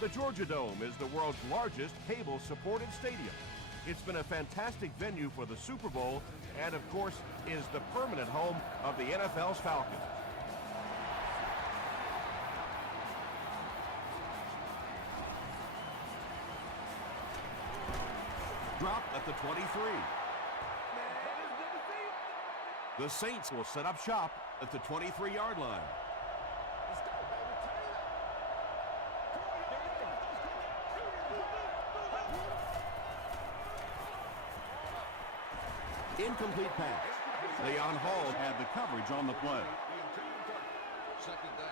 The Georgia Dome is the world's largest cable-supported stadium. It's been a fantastic venue for the Super Bowl and, of course, is the permanent home of the NFL's Falcons. Drop at the 23. The Saints will set up shop at the 23-yard line. Incomplete pass. Leon Hall had the coverage on the play. Second down.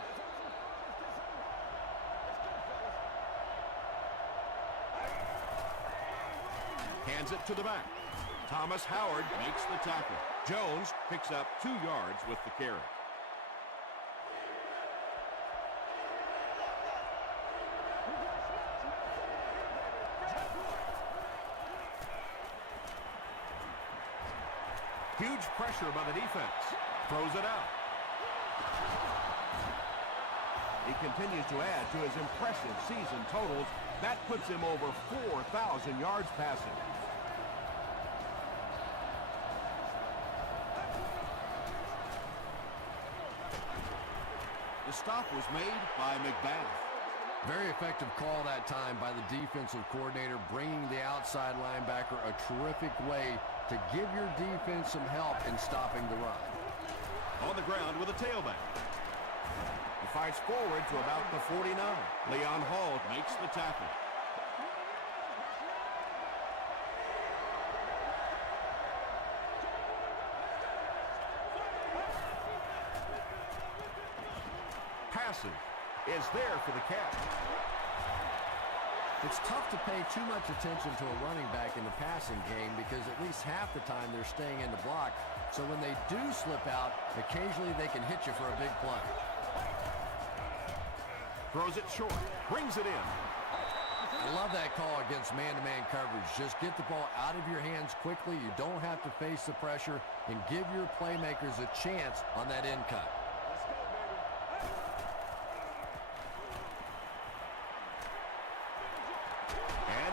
Hands it to the back. Thomas Howard makes the tackle. Jones picks up 2 yards with the carry. Huge pressure by the defense. Throws it out. He continues to add to his impressive season totals. That puts him over 4,000 yards passing. The stop was made by McBath. Very effective call that time by the defensive coordinator, bringing the outside linebacker a terrific way to give your defense some help in stopping the run. On the ground with a tailback. He fights forward to about the 49. Leon Hall makes the tackle. Passes is there for the catch. It's tough to pay too much attention to a running back in the passing game because at least half the time they're staying in the block. So when they do slip out, occasionally they can hit you for a big play. Throws it short, brings it in. I love that call against man-to-man coverage. Just get the ball out of your hands quickly. You don't have to face the pressure and give your playmakers a chance on that end cut.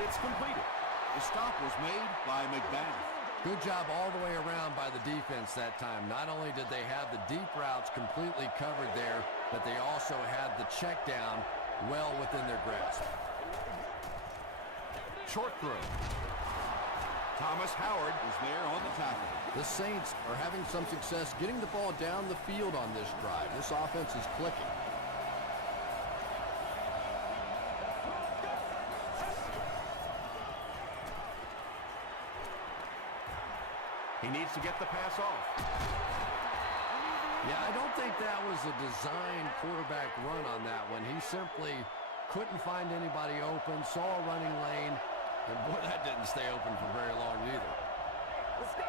It's completed. The stop was made by McBath. Good job all the way around by the defense that time. Not only did they have the deep routes completely covered there, but they also had the check down well within their grasp. Short throw. Thomas Howard is there on the tackle. The Saints are having some success getting the ball down the field on this drive. This offense is clicking. He needs to get the pass off. Yeah, I don't think that was a designed quarterback run on that one. He simply couldn't find anybody open, saw a running lane, and boy, that didn't stay open for very long either. Let's go.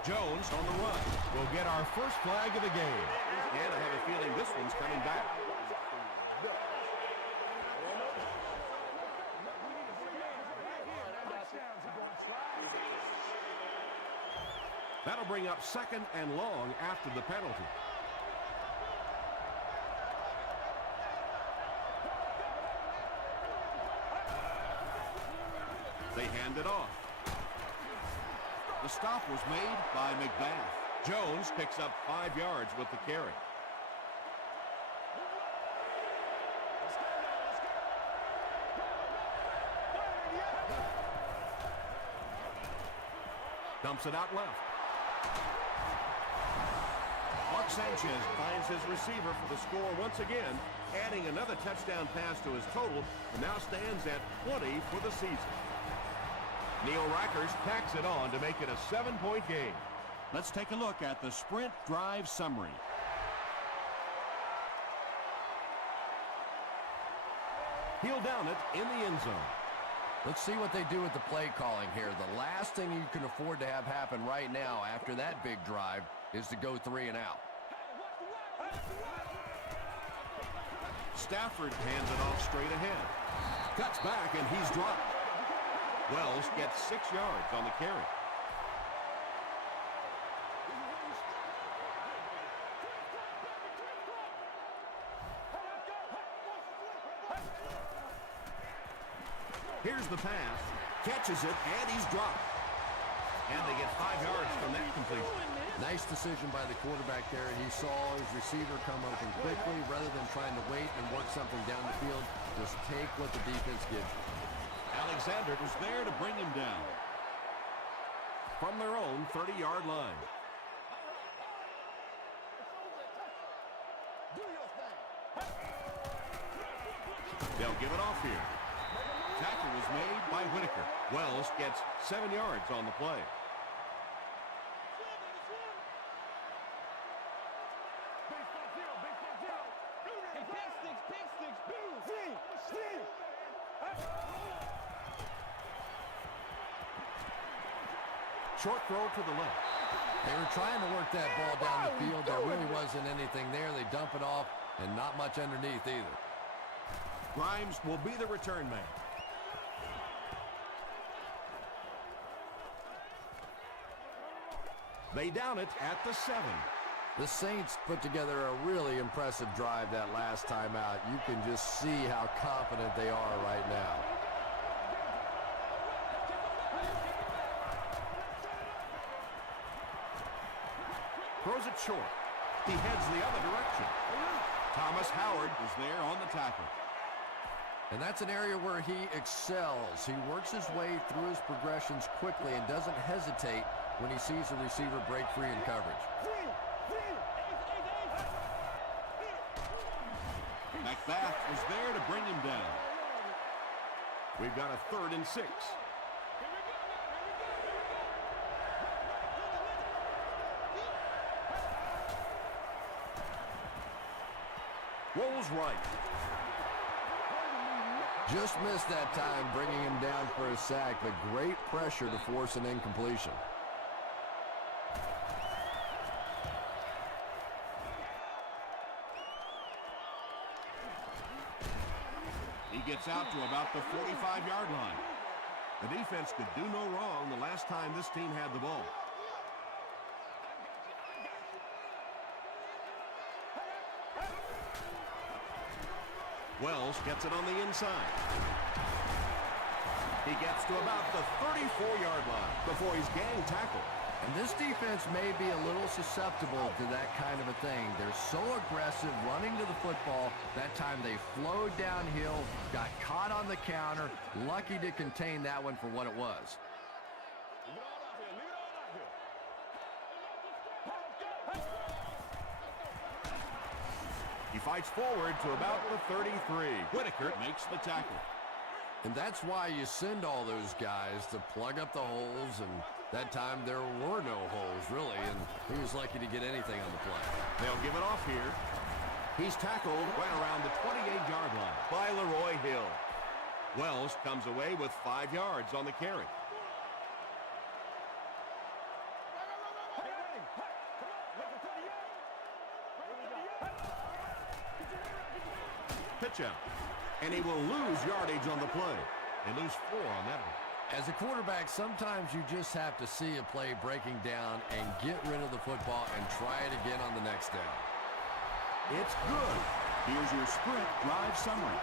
Jones on the run. We'll get our first flag of the game. And I have a feeling this one's coming back. That'll bring up second and long after the penalty. They hand it off. The stop was made by McBath. Jones picks up 5 yards with the carry. Dumps it out left. Mark Sanchez finds his receiver for the score once again, adding another touchdown pass to his total, and now stands at 20 for the season. Neil Rackers tacks it on to make it a 7-point game. Let's take a look at the sprint drive summary. He'll down it in the end zone. Let's see what they do with the play calling here. The last thing you can afford to have happen right now after that big drive is to go 3 and out. Stafford hands it off straight ahead. Cuts back and he's dropped. Wells gets 6 yards on the carry. Here's the pass. Catches it, and he's dropped. And they get 5 yards from that completion. Nice decision by the quarterback there. He saw his receiver come open quickly. Rather than trying to wait and work something down the field, just take what the defense gives you. Alexander was there to bring him down. From their own 30-yard line. They'll give it off here. Tackle was made by Whitaker. Wells gets 7 yards on the play. Short throw to the left. They were trying to work that ball down the field. There really wasn't anything there. They dump it off, and not much underneath either. Grimes will be the return man. They down it at the 7. The Saints put together a really impressive drive that last time out. You can just see how confident they are right now. Throws it short. He heads the other direction. Thomas Howard is there on the tackle. And that's an area where he excels. He works his way through his progressions quickly and doesn't hesitate when he sees a receiver break free in coverage. McBath was there to bring him down. We've got a 3rd and 6. Rolls right. Just missed that time, bringing him down for a sack, but great pressure to force an incompletion. He gets out to about the 45-yard line. The defense could do no wrong the last time this team had the ball. Wells gets it on the inside. He gets to about the 34-yard line before he's gang tackled. And this defense may be a little susceptible to that kind of a thing. They're so aggressive running to the football. That time they flowed downhill, got caught on the counter, lucky to contain that one for what it was. He fights forward to about the 33. Whitaker makes the tackle. And that's why you send all those guys to plug up the holes, and that time there were no holes, really, and he was lucky to get anything on the play. They'll give it off here. He's tackled right around the 28-yard line by Leroy Hill. Wells comes away with 5 yards on the carry. Pitch out. And he will lose yardage on the play. They lose 4 on that one. As a quarterback, sometimes you just have to see a play breaking down and get rid of the football and try it again on the next down. It's good. Here's your sprint drive summary.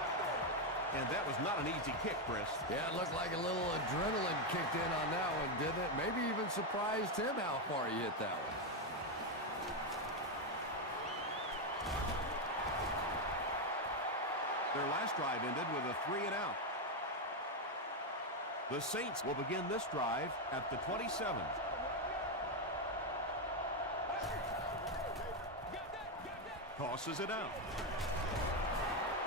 And that was not an easy kick, Chris. Yeah, it looked like a little adrenaline kicked in on that one, didn't it? Maybe even surprised him how far he hit that one. Their last drive ended with a 3-and-out. The Saints will begin this drive at the 27. Tosses it out.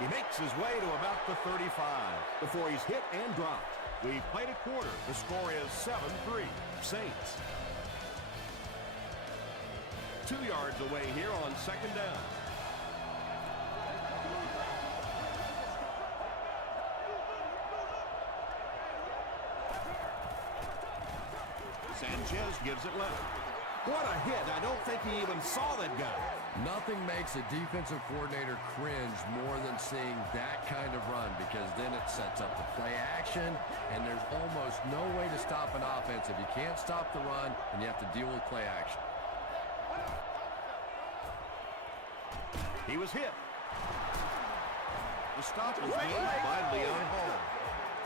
He makes his way to about the 35 before he's hit and dropped. We've played a quarter. The score is 7-3. Saints. 2 yards away here on 2nd down. Sanchez gives it left. What a hit. I don't think he even saw that guy. Nothing makes a defensive coordinator cringe more than seeing that kind of run, because then it sets up the play action, and there's almost no way to stop an offense if you can't stop the run and you have to deal with play action. He was hit. The stop was made by Leon Hall.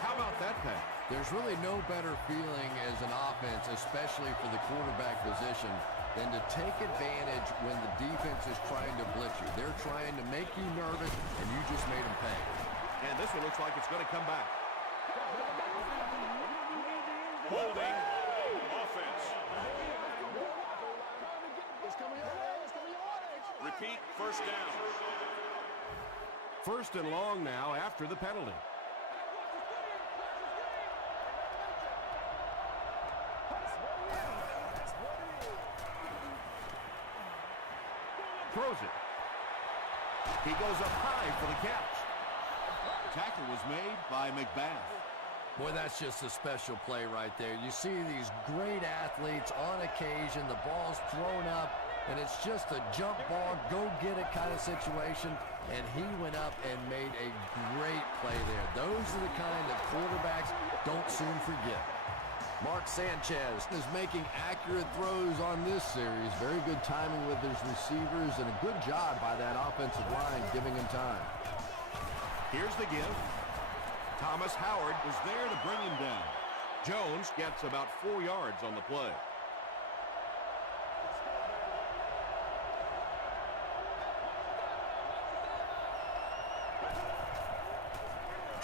How about that pass? There's really no better feeling as an offense, especially for the quarterback position, than to take advantage when the defense is trying to blitz you. They're trying to make you nervous, and you just made them pay. And this one looks like it's going to come back. Holding offense. Repeat, first down. First and long now after the penalty. Throws it. He goes up high for the catch. Tackle was made by McBath. Boy, that's just a special play right there. You see these great athletes on occasion, the ball's thrown up, and it's just a jump ball, go-get-it kind of situation, and he went up and made a great play there. Those are the kind of quarterbacks don't soon forget. Mark Sanchez is making accurate throws on this series. Very good timing with his receivers, and a good job by that offensive line giving him time. Here's the give. Thomas Howard was there to bring him down. Jones gets about 4 yards on the play.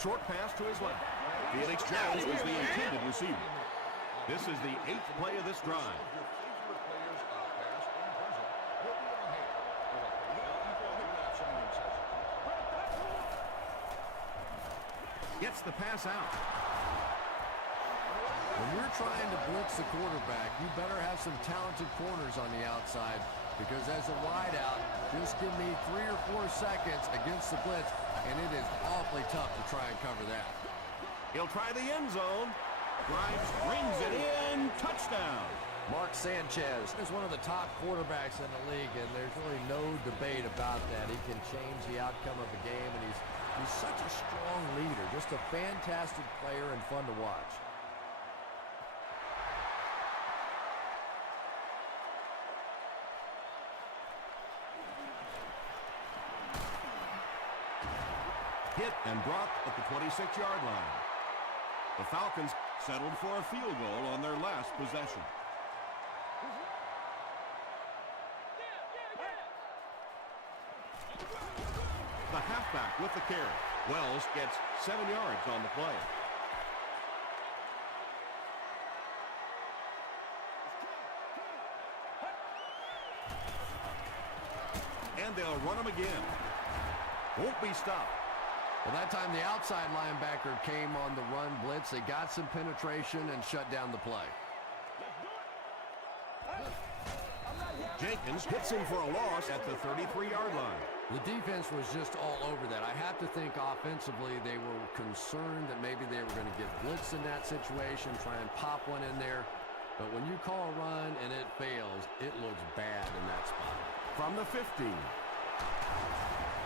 Short pass to his left. Felix Jones was the intended receiver. This is the 8th play of this drive. Gets the pass out. When you're trying to blitz the quarterback, you better have some talented corners on the outside, because as a wideout, just give me 3 or 4 seconds against the blitz, and it is awfully tough to try and cover that. He'll try the end zone. Grimes brings it in. Touchdown. Mark Sanchez is one of the top quarterbacks in the league, and there's really no debate about that. He can change the outcome of a game, and he's such a strong leader, just a fantastic player and fun to watch. Hit and dropped at the 26-yard line. The Falcons settled for a field goal on their last possession. The halfback with the carry. Wells gets 7 yards on the play. And they'll run him again. Won't be stopped. Well, that time the outside linebacker came on the run blitz. They got some penetration and shut down the play. Jenkins hits him for a loss at the 33-yard line. The defense was just all over that. I have to think offensively they were concerned that maybe they were going to get blitzed in that situation, try and pop one in there. But when you call a run and it fails, it looks bad in that spot. From the 15.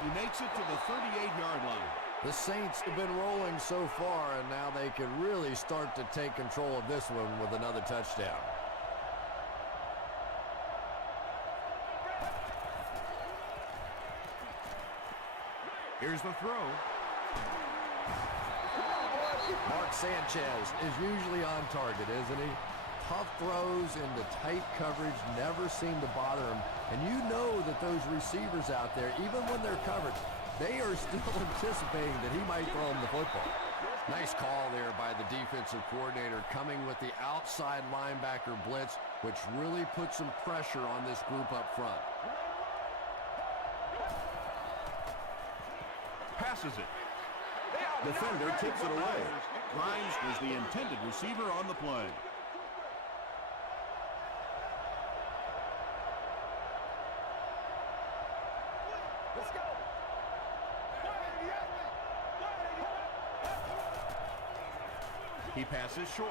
He makes it to the 38-yard line. The Saints have been rolling so far, and now they can really start to take control of this one with another touchdown. Here's the throw. Mark Sanchez is usually on target, isn't he? Tough throws into tight coverage never seem to bother him. And you know that those receivers out there, even when they're covered, they are still anticipating that he might throw him the football. Nice call there by the defensive coordinator, coming with the outside linebacker blitz, which really puts some pressure on this group up front. Passes it. Defender tips it away. Grimes was the intended receiver on the play. Let's go. He passes short.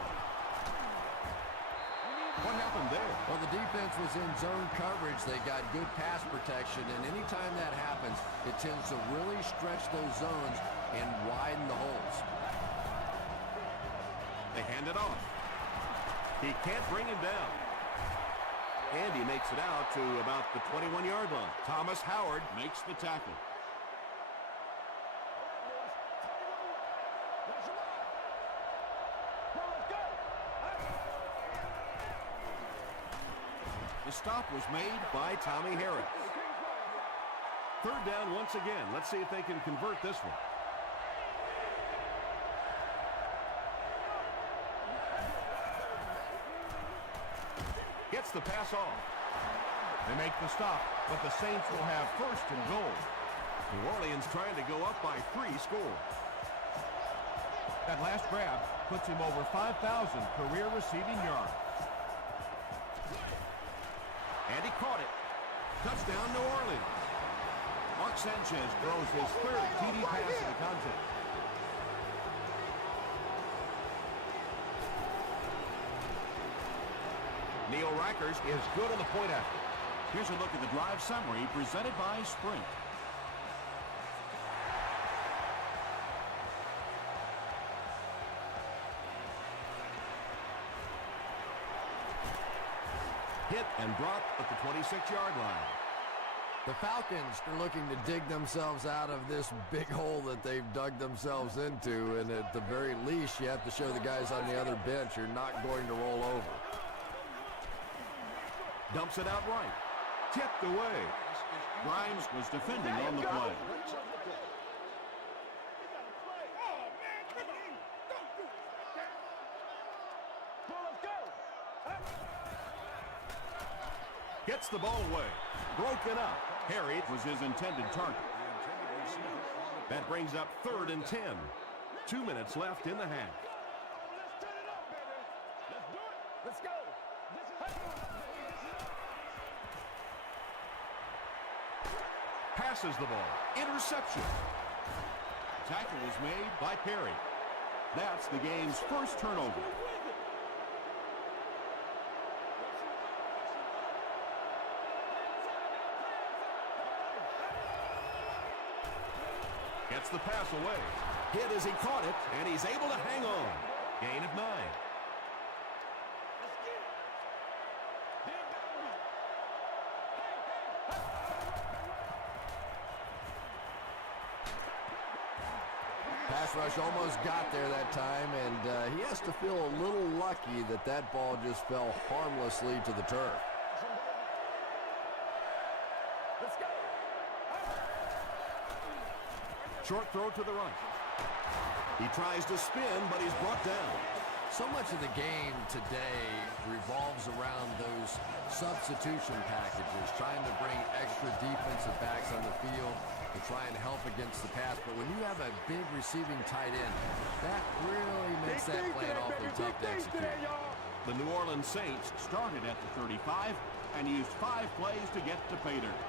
What happened there? Well, the defense was in zone coverage. They got good pass protection, and anytime that happens, it tends to really stretch those zones and widen the holes. They hand it off. He can't bring him down. And he makes it out to about the 21-yard line. Thomas Howard makes the tackle. stop was made by Tommy Harris. Third down once again. Let's see if they can convert this one. Gets the pass off. They make the stop, but the Saints will have first and goal. New Orleans trying to go up by 3 scores. That last grab puts him over 5,000 career receiving yards. And he caught it. Touchdown, New Orleans. Mark Sanchez throws his third TD pass of the contest. Neil Reichers is good on the point after. Here's a look at the drive summary presented by Sprint. Hit and drop at the 26-yard line. The Falcons are looking to dig themselves out of this big hole that they've dug themselves into, and at the very least, you have to show the guys on the other bench you're not going to roll over. Dumps it out right. Tipped away. Grimes was defending on the play. Gets the ball away. Broken up. Harry was his intended target. That brings up 3rd and 10. 2 minutes left in the half. Let's go. Passes the ball. Interception. Tackle was made by Perry. That's the game's first turnover. Gets the pass away. Hit as he caught it, and he's able to hang on. Gain of 9. Pass rush almost got there that time, and he has to feel a little lucky that that ball just fell harmlessly to the turf. Let's go. Short throw to the right. He tries to spin, but he's brought down. So much of the game today revolves around those substitution packages, trying to bring extra defensive backs on the field to try and help against the pass. But when you have a big receiving tight end, that really makes that play an awfully tough to execute. The New Orleans Saints started at the 35 and used 5 plays to get to pay dirt.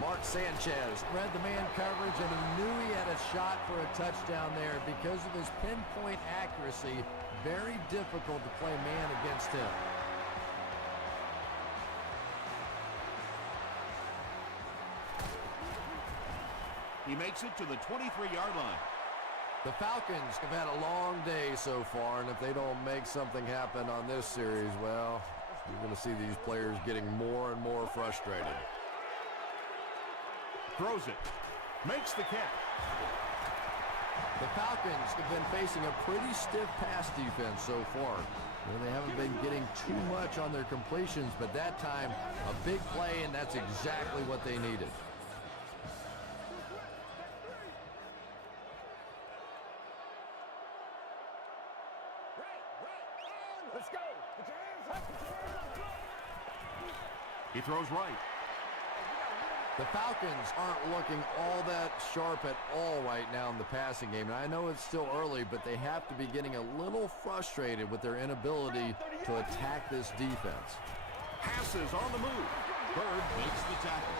Mark Sanchez read the man coverage, and he knew he had a shot for a touchdown there. Because of his pinpoint accuracy, very difficult to play man against him. He makes it to the 23-yard line. The Falcons have had a long day so far, and if they don't make something happen on this series, well, you're going to see these players getting more and more frustrated. Throws it. Makes the catch. The Falcons have been facing a pretty stiff pass defense so far. They haven't been getting too much on their completions, but that time, a big play, and that's exactly what they needed. Let's go. Put your hands up. He throws right. The Falcons aren't looking all that sharp at all right now in the passing game. And I know it's still early, but they have to be getting a little frustrated with their inability to attack this defense. Passes on the move. Bird makes the tackle.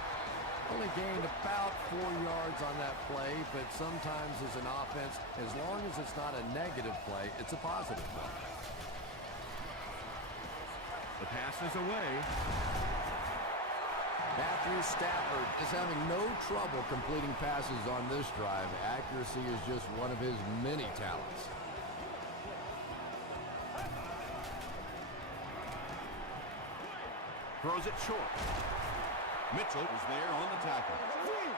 Only gained about 4 yards on that play, but sometimes as an offense, as long as it's not a negative play, it's a positive one. The pass is away. Matthew Stafford is having no trouble completing passes on this drive. Accuracy is just one of his many talents. Throws it short. Mitchell is there on the tackle.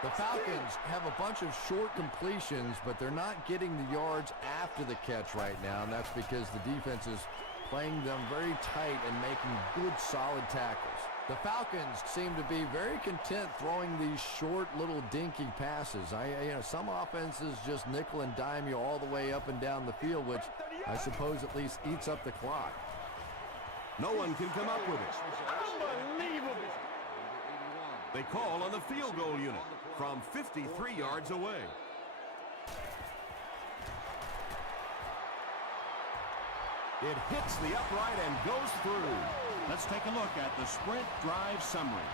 The Falcons have a bunch of short completions, but they're not getting the yards after the catch right now, and that's because the defense is playing them very tight and making good, solid tackles. The Falcons seem to be very content throwing these short little dinky passes. Some offenses just nickel and dime you all the way up and down the field, which I suppose at least eats up the clock. No one can come up with it. Unbelievable. They call on the field goal unit from 53 yards away. It hits the upright and goes through. Let's take a look at the sprint drive summary.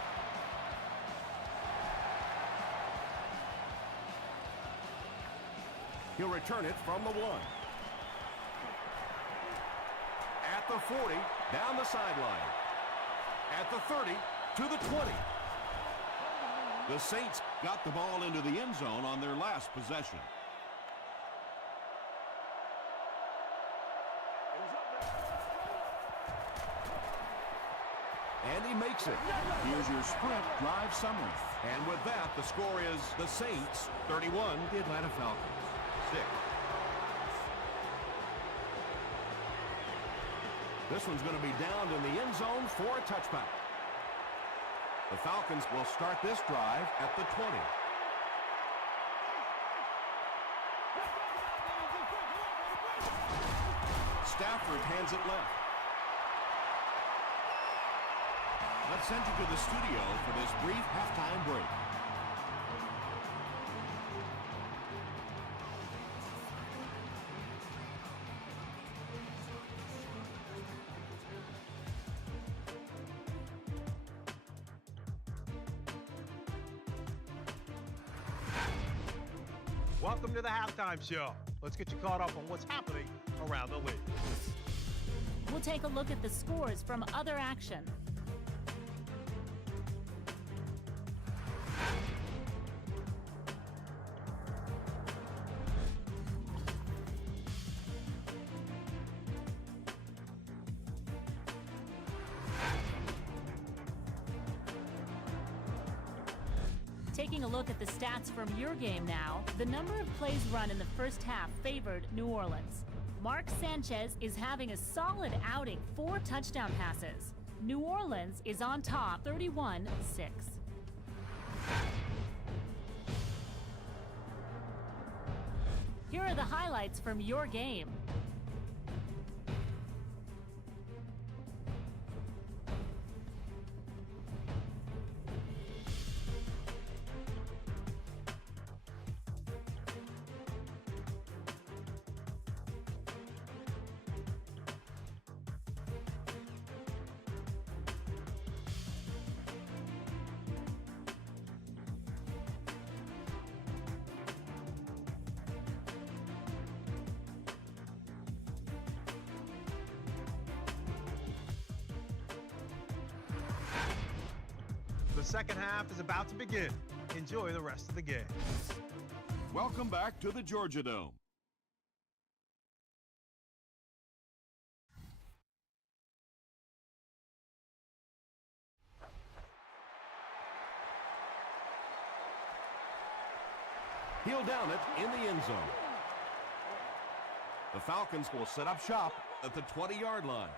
He'll return it from the 1. At the 40, down the sideline. At the 30, to the 20. The Saints got the ball into the end zone on their last possession. And he makes it. Here's your sprint drive summary. And with that, the score is the Saints 31, the Atlanta Falcons 6. This one's going to be downed in the end zone for a touchback. The Falcons will start this drive at the 20. Stafford hands it left. Let's send you to the studio for this brief halftime break. Welcome to the halftime show. Let's get you caught up on what's happening around the league. We'll take a look at the scores from other action. Taking a look at the stats from your game now, the number of plays run in the first half favored New Orleans. Mark Sanchez is having a solid outing, 4 touchdown passes. New Orleans is on top, 31-6. Here are the highlights from your game. The second half is about to begin. Enjoy the rest of the game. Welcome back to the Georgia Dome. He'll down it in the end zone. The Falcons will set up shop at the 20-yard line.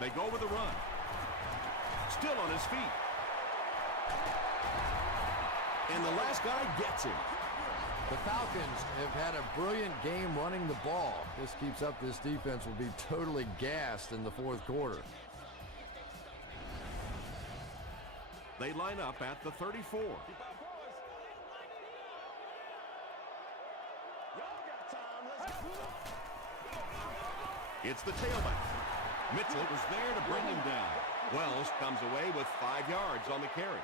They go with the run. Still on his feet. And the last guy gets him. The Falcons have had a brilliant game running the ball. This keeps up, this defense will be totally gassed in the fourth quarter. They line up at the 34. It's the tailback. Mitchell was there to bring him down. Wells comes away with 5 yards on the carry.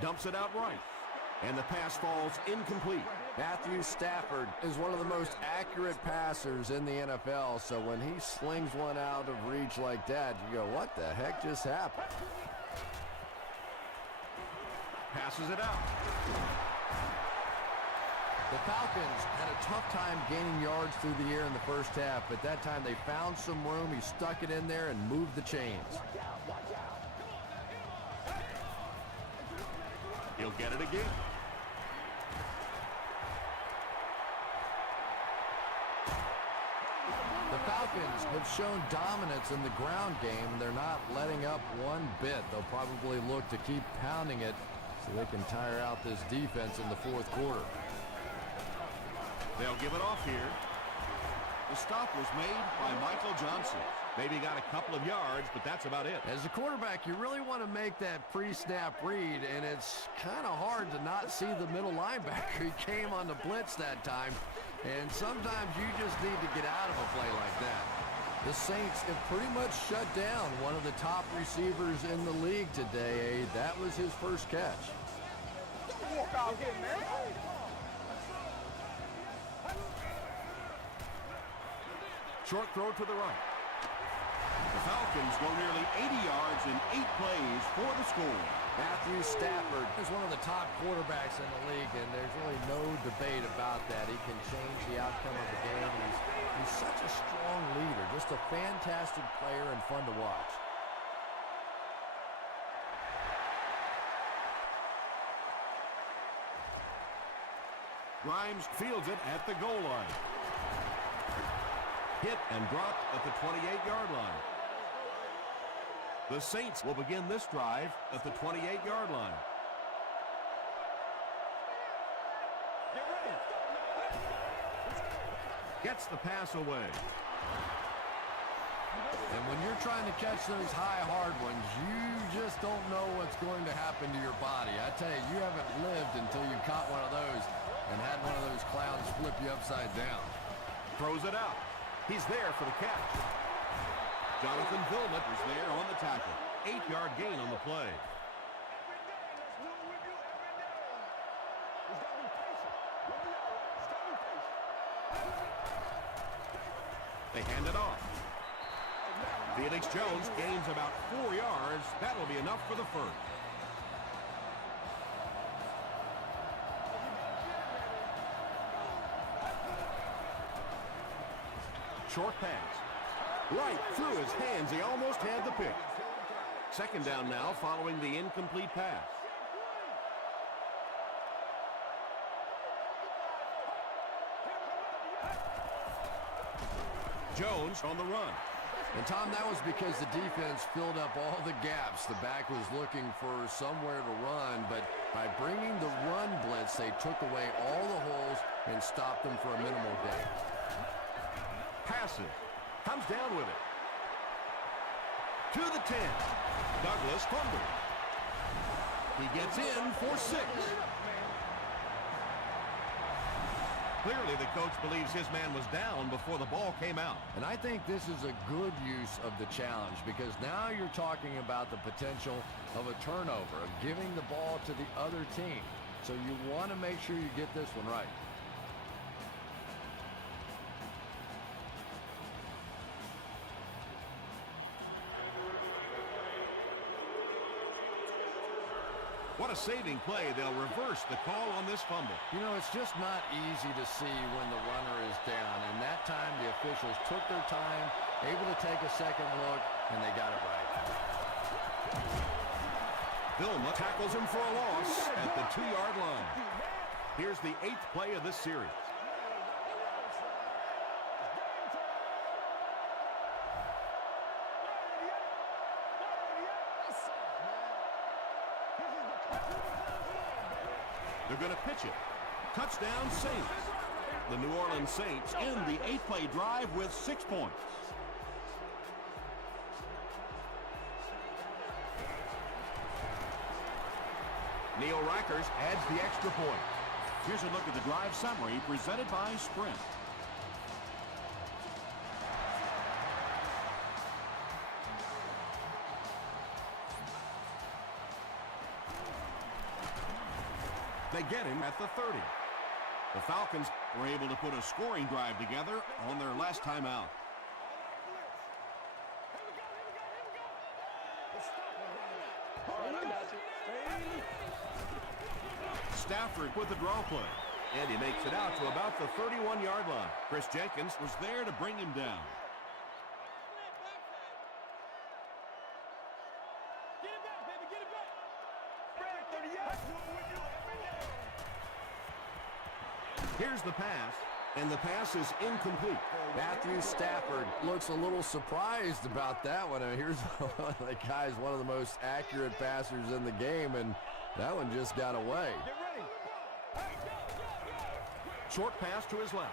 Dumps it out right. And the pass falls incomplete. Matthew Stafford is one of the most accurate passers in the NFL, so when he slings one out of reach like that, you go, what the heck just happened? Passes it out. The Falcons had a tough time gaining yards through the air in the first half, but that time they found some room. He stuck it in there and moved the chains. He'll get it again. The Falcons have shown dominance in the ground game. They're not letting up one bit. They'll probably look to keep pounding it so they can tire out this defense in the fourth quarter. They'll give it off here. The stop was made by Michael Johnson. Maybe got a couple of yards, but that's about it. As a quarterback, you really want to make that pre-snap read, and it's kind of hard to not see the middle linebacker. He came on the blitz that time, and sometimes you just need to get out of a play like that. The Saints have pretty much shut down one of the top receivers in the league today. That was his first catch. Walk out here, man. Short throw to the right. The Falcons go nearly 80 yards in 8 plays for the score. Matthew Stafford is one of the top quarterbacks in the league, and there's really no debate about that. He can change the outcome of the game. He's such a strong leader, just a fantastic player and fun to watch. Grimes fields it at the goal line. Hit and dropped at the 28-yard line. The Saints will begin this drive at the 28-yard line. Get ready. Gets the pass away. And when you're trying to catch those high, hard ones, you just don't know what's going to happen to your body. I tell you, you haven't lived until you caught one of those and had one of those clowns flip you upside down. Throws it out. He's there for the catch. Jonathan Vilmet is there on the tackle. 8-yard gain on the play. They hand it off. Felix Jones gains about 4 yards. That'll be enough for the first. Short pass. Right through his hands. He almost had the pick. Second down now following the incomplete pass. Jones on the run. And, Tom, that was because the defense filled up all the gaps. The back was looking for somewhere to run, but by bringing the run blitz, they took away all the holes and stopped them for a minimal gain. Passes. Comes down with it. To the 10. Douglas fumbled. He gets in for 6. Clearly, the coach believes his man was down before the ball came out. And I think this is a good use of the challenge because now you're talking about the potential of a turnover, of giving the ball to the other team. So you want to make sure you get this one right. What a saving play. They'll reverse the call on this fumble. You know, it's just not easy to see when the runner is down. And that time, the officials took their time, able to take a second look, and they got it right. Vilma tackles him for a loss at the 2-yard line. Here's the 8th play of this series. They're going to pitch it. Touchdown, Saints. The New Orleans Saints end the 8-play drive with 6 points. Neil Reichers adds the extra point. Here's a look at the drive summary presented by Sprint. They get him at the 30. The Falcons were able to put a scoring drive together on their last time out. Stafford with the draw play. And he makes it out to about the 31-yard line. Chris Jenkins was there to bring him down. Get it back, baby, get it back. Brad, 38. Here's the pass, and the pass is incomplete. Matthew Stafford looks a little surprised about that one. I mean, here's one of the guys, one of the most accurate passers in the game, and that one just got away. Short pass to his left.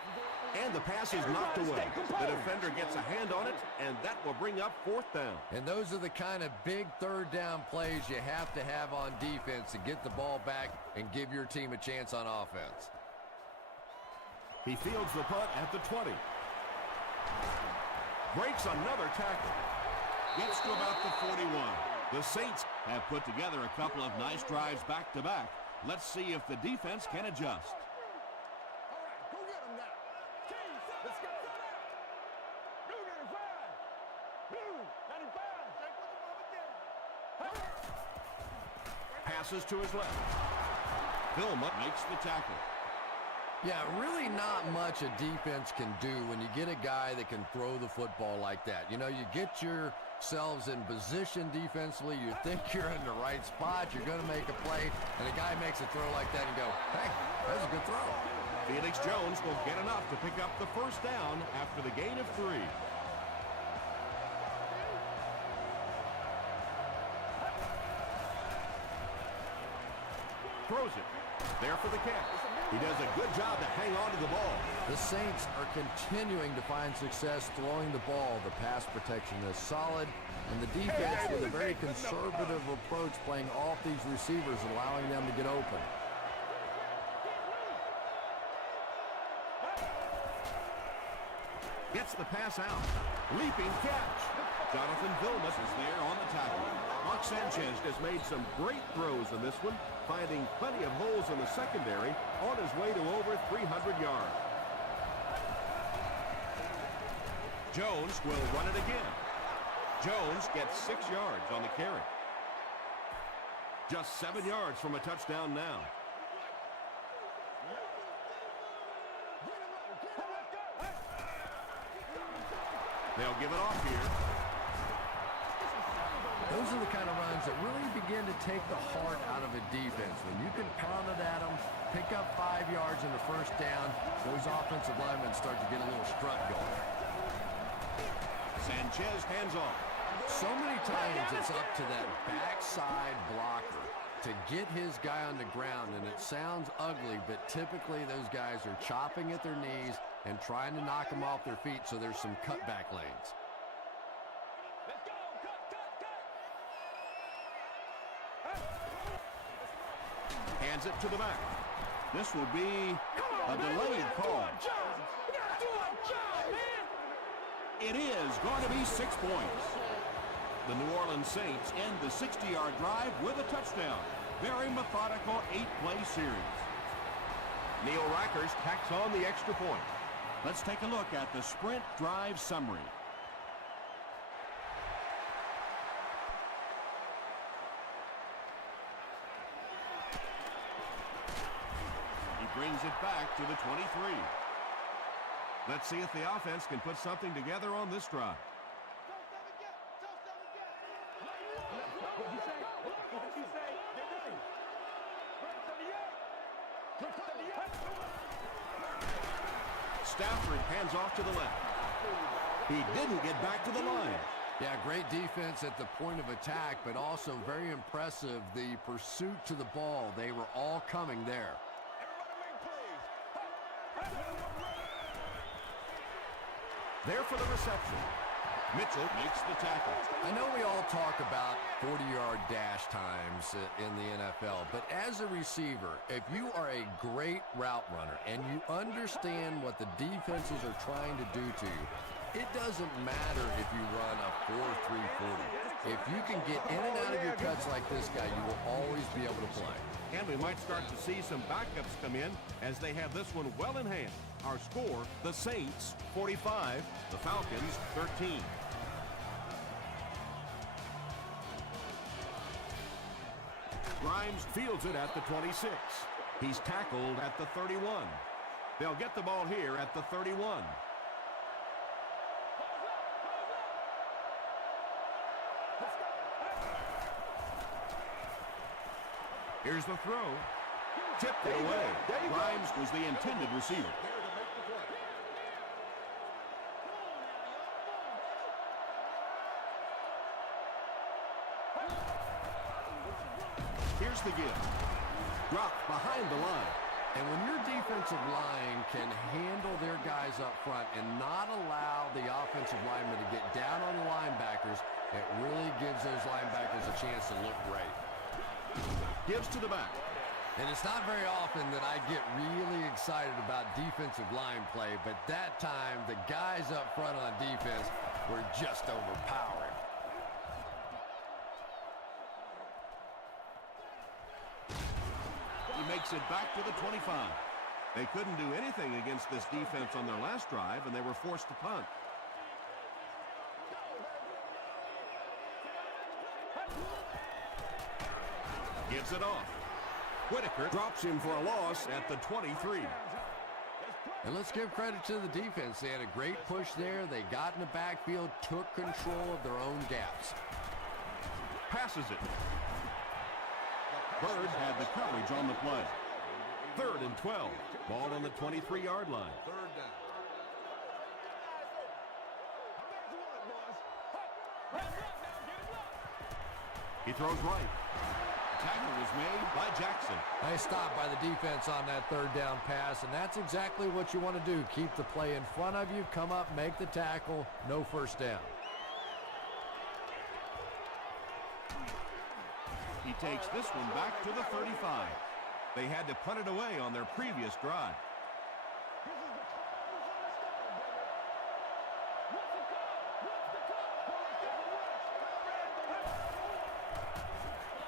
And the pass is knocked away. The defender gets a hand on it, and that will bring up 4th down. And those are the kind of big 3rd down plays you have to have on defense to get the ball back and give your team a chance on offense. He fields the punt at the 20. Breaks another tackle. Gets to about the 41. The Saints have put together a couple of nice drives back-to-back. Let's see if the defense can adjust. Passes to his left. Vilma makes the tackle. Yeah, really not much a defense can do when you get a guy that can throw the football like that. You know, you get yourselves in position defensively, you think you're in the right spot, you're going to make a play, and a guy makes a throw like that and go, hey, that's a good throw. Felix Jones will get enough to pick up the 1st down after the gain of 3. Throws it. There for the catch. He does a good job to hang on to the ball. The Saints are continuing to find success throwing the ball. The pass protection is solid, and the defense with a very conservative approach playing off these receivers, allowing them to get open. Gets the pass out. Leaping catch. Jonathan Vilmas is there on the tackle. Mark Sanchez has made some great throws in this one, finding plenty of holes in the secondary on his way to over 300 yards. Jones will run it again. Jones gets 6 yards on the carry. Just 7 yards from a touchdown now. They'll give it off here. Those are the kind of runs that really begin to take the heart out of a defense. When you can pound it at them, pick up 5 yards in the 1st down, those offensive linemen start to get a little strut going. Sanchez hands off. So many times it's up to that backside blocker to get his guy on the ground, and it sounds ugly, but typically those guys are chopping at their knees and trying to knock them off their feet, so there's some cutback lanes. Hands it to the back. This will be a delayed call. It is going to be 6 points. The New Orleans Saints end the 60-yard drive with a touchdown. Very methodical 8-play series. Neil Reichers tacks on the extra point. Let's take a look at the sprint drive summary. He brings it back to the 23. Let's see if the offense can put something together on this drive. Stafford hands off to the left. He didn't get back to the line. Yeah, great defense at the point of attack, but also very impressive the pursuit to the ball. They were all coming there. There for the reception. Mitchell makes the tackle. I know we all talk about 40-yard dash times in the NFL, but as a receiver, if you are a great route runner and you understand what the defenses are trying to do to you, it doesn't matter if you run a 4.340. If you can get in and out of your cuts like this guy, you will always be able to play. And we might start to see some backups come in as they have this one well in hand. Our score, the Saints 45, the Falcons 13. Grimes fields it at the 26. He's tackled at the 31. They'll get the ball here at the 31. Here's the throw. Tipped it away. Grimes was the intended receiver. There to make the play. Here's the give. Dropped behind the line. And when your defensive line can handle their guys up front and not allow the offensive linemen to get down on the linebackers, it really gives those linebackers a chance to look great. Gives to the back. And it's not very often that I get really excited about defensive line play, but that time the guys up front on defense were just overpowering. He makes it back to the 25. They couldn't do anything against this defense on their last drive, and they were forced to punt. Gives it off. Whitaker drops him for a loss at the 23. And let's give credit to the defense. They had a great push there. They got in the backfield, took control of their own gaps. Passes it. Bird had the coverage on the play. 3rd and 12. Ball on the 23-yard line. 3rd down. He throws right. Tackle was made by Jackson. Nice stop by the defense on that 3rd down pass, and that's exactly what you want to do. Keep the play in front of you, come up, make the tackle, no first down. He takes this one back to the 35. They had to punt it away on their previous drive.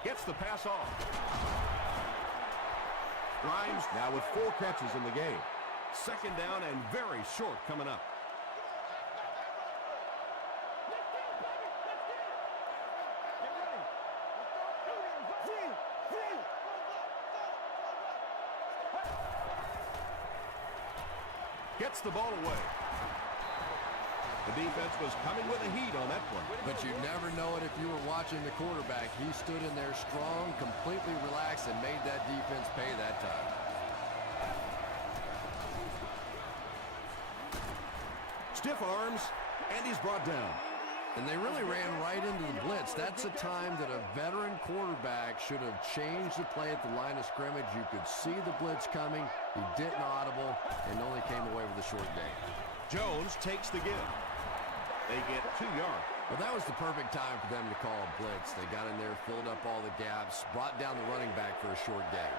Gets the pass off. Grimes now with 4 catches in the game. 2nd down and very short coming up. Gets the ball away. The defense was coming with a heat on that one. But you never know it if you were watching the quarterback. He stood in there strong, completely relaxed, and made that defense pay that time. Stiff arms, and he's brought down. And they really ran right into the blitz. That's a time that a veteran quarterback should have changed the play at the line of scrimmage. You could see the blitz coming. He didn't audible and only came away with a short gain. Jones takes the give. They get 2 yards. Well, that was the perfect time for them to call a blitz. They got in there, filled up all the gaps, brought down the running back for a short gain.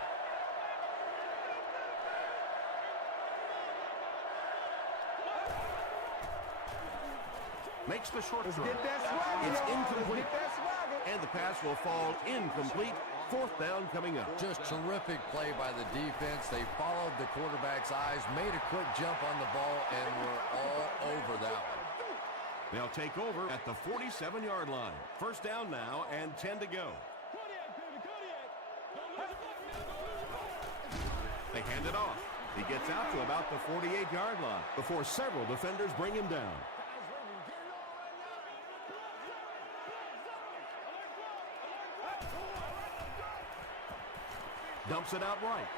Makes the short throw. Get that swagger, It's y'all. incomplete. Get that swagger. And the pass will fall incomplete. 4th down coming up. Just terrific play by the defense. They followed the quarterback's eyes, made a quick jump on the ball, and were all over that one. They'll take over at the 47-yard line. 1st down now and 10 to go. They hand it off. He gets out to about the 48-yard line before several defenders bring him down. Dumps it out right.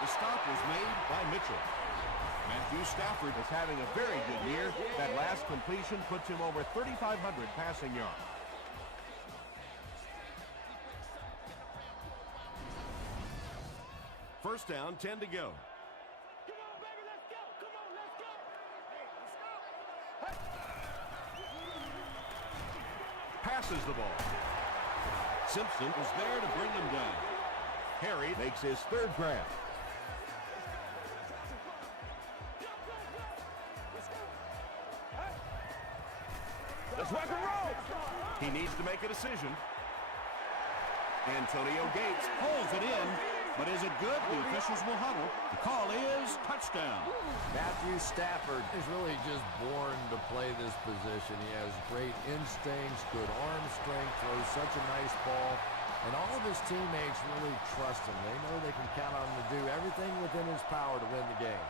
The stop was made by Mitchell. Matthew Stafford is having a very good year. That last completion puts him over 3,500 passing yards. First down, 10 to go. Passes the ball. Simpson was there to bring him down. Harry makes his 3rd grab. Let's rock and roll. He needs to make a decision. Antonio Gates pulls it in, but is it good? The officials will huddle. The call is touchdown. Matthew Stafford is really just born to play this position. He has great instincts, good arm strength, throws such a nice ball. And all of his teammates really trust him. They know they can count on him to do everything within his power to win the game.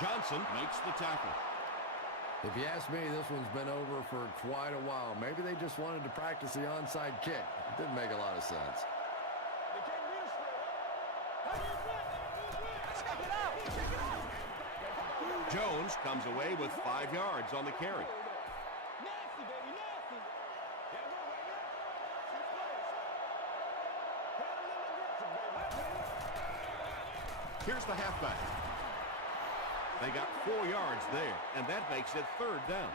Johnson makes the tackle. If you ask me, this one's been over for quite a while. Maybe they just wanted to practice the onside kick. It didn't make a lot of sense. Jones comes away with 5 yards on the carry. Nasty, baby, nasty. Here's the halfback. They got 4 yards there, and that makes it 3rd down.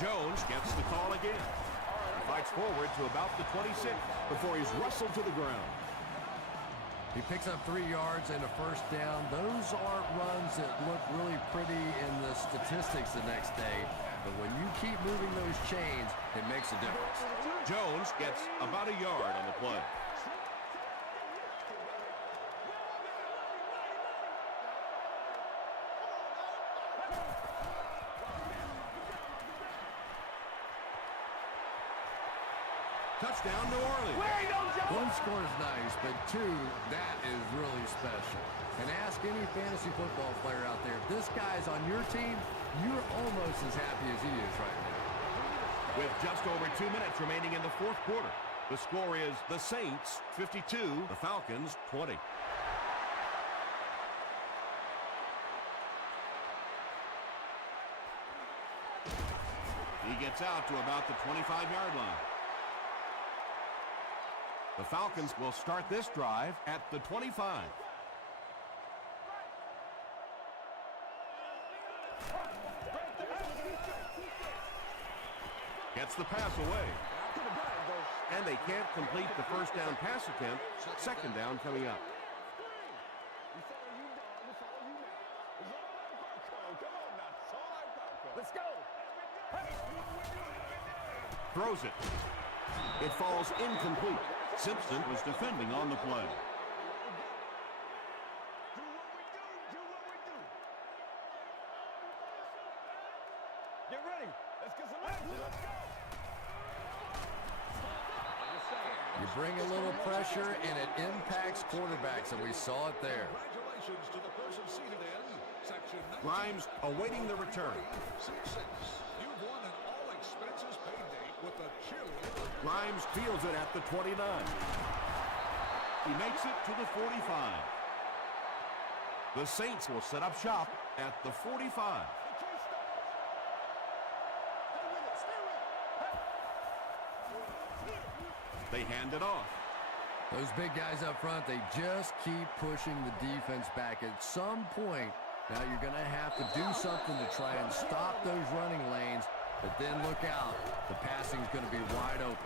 Jones gets the call again. Fights forward to about the 26 before he's wrestled to the ground. He picks up 3 yards and a first down. Those aren't runs that look really pretty in the statistics the next day. But when you keep moving those chains, it makes a difference. Jones gets about a yard on the play. Touchdown, New Orleans. One score is nice, but 2, that is really special. And ask any fantasy football player out there, if this guy's on your team, you're almost as happy as he is right now. With just over 2 minutes remaining in the 4th quarter, the score is the Saints 52, the Falcons 20. He gets out to about the 25-yard line. The Falcons will start this drive at the 25. Gets the pass away. And they can't complete the first down pass attempt. 2nd down coming up. Let's go. Throws it. It falls incomplete. Simpson was defending on the play. Get ready. Let's get some action. Let's go. You bring a little pressure, and it impacts quarterbacks, and we saw it there. Congratulations to the person seated in section 19. Grimes awaiting the return. Seat 6. You've won an all-expenses paid date with the cheerleader. Grimes fields it at the 29. He makes it to the 45. The Saints will set up shop at the 45. They hand it off. Those big guys up front, they just keep pushing the defense back. At some point, now you're going to have to do something to try and stop those running lanes, but then look out. The passing's going to be wide open.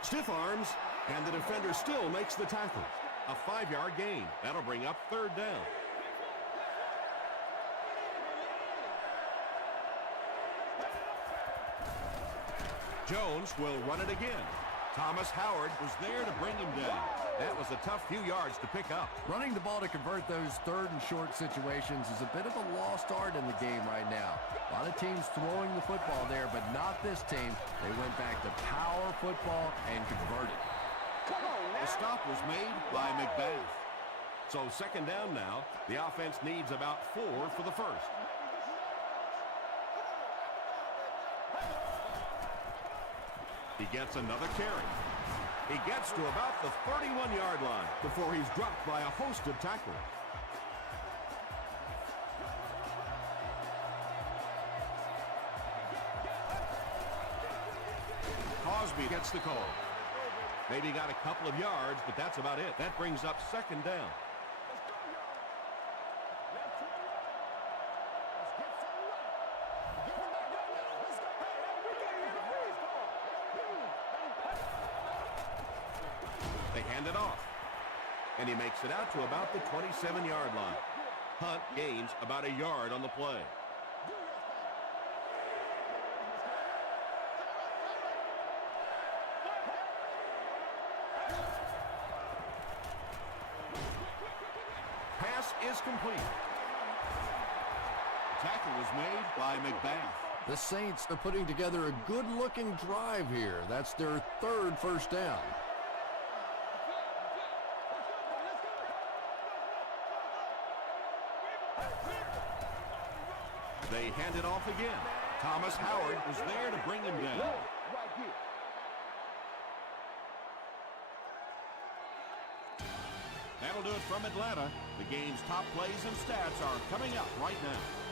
Stiff arms, and the defender still makes the tackle. A 5-yard gain. That'll bring up 3rd down. Jones will run it again. Thomas Howard was there to bring him down. That was a tough few yards to pick up. Running the ball to convert those 3rd and short situations is a bit of a lost art in the game right now. A lot of teams throwing the football there, but not this team. They went back to power football and converted. The stop was made by McBath. So 2nd down now. The offense needs about 4 for the first. He gets another carry. He gets to about the 31-yard line before he's dropped by a host of tacklers. Cosby gets the call. Maybe got a couple of yards, but that's about it. That brings up 2nd down. They hand it off. And he makes it out to about the 27-yard line. Hunt gains about a yard on the play. Pass is complete. Tackle was made by McBath. The Saints are putting together a good-looking drive here. That's their 3rd first down. They hand it off again. Thomas Howard was there to bring him down. Right here. That'll do it from Atlanta. The game's top plays and stats are coming up right now.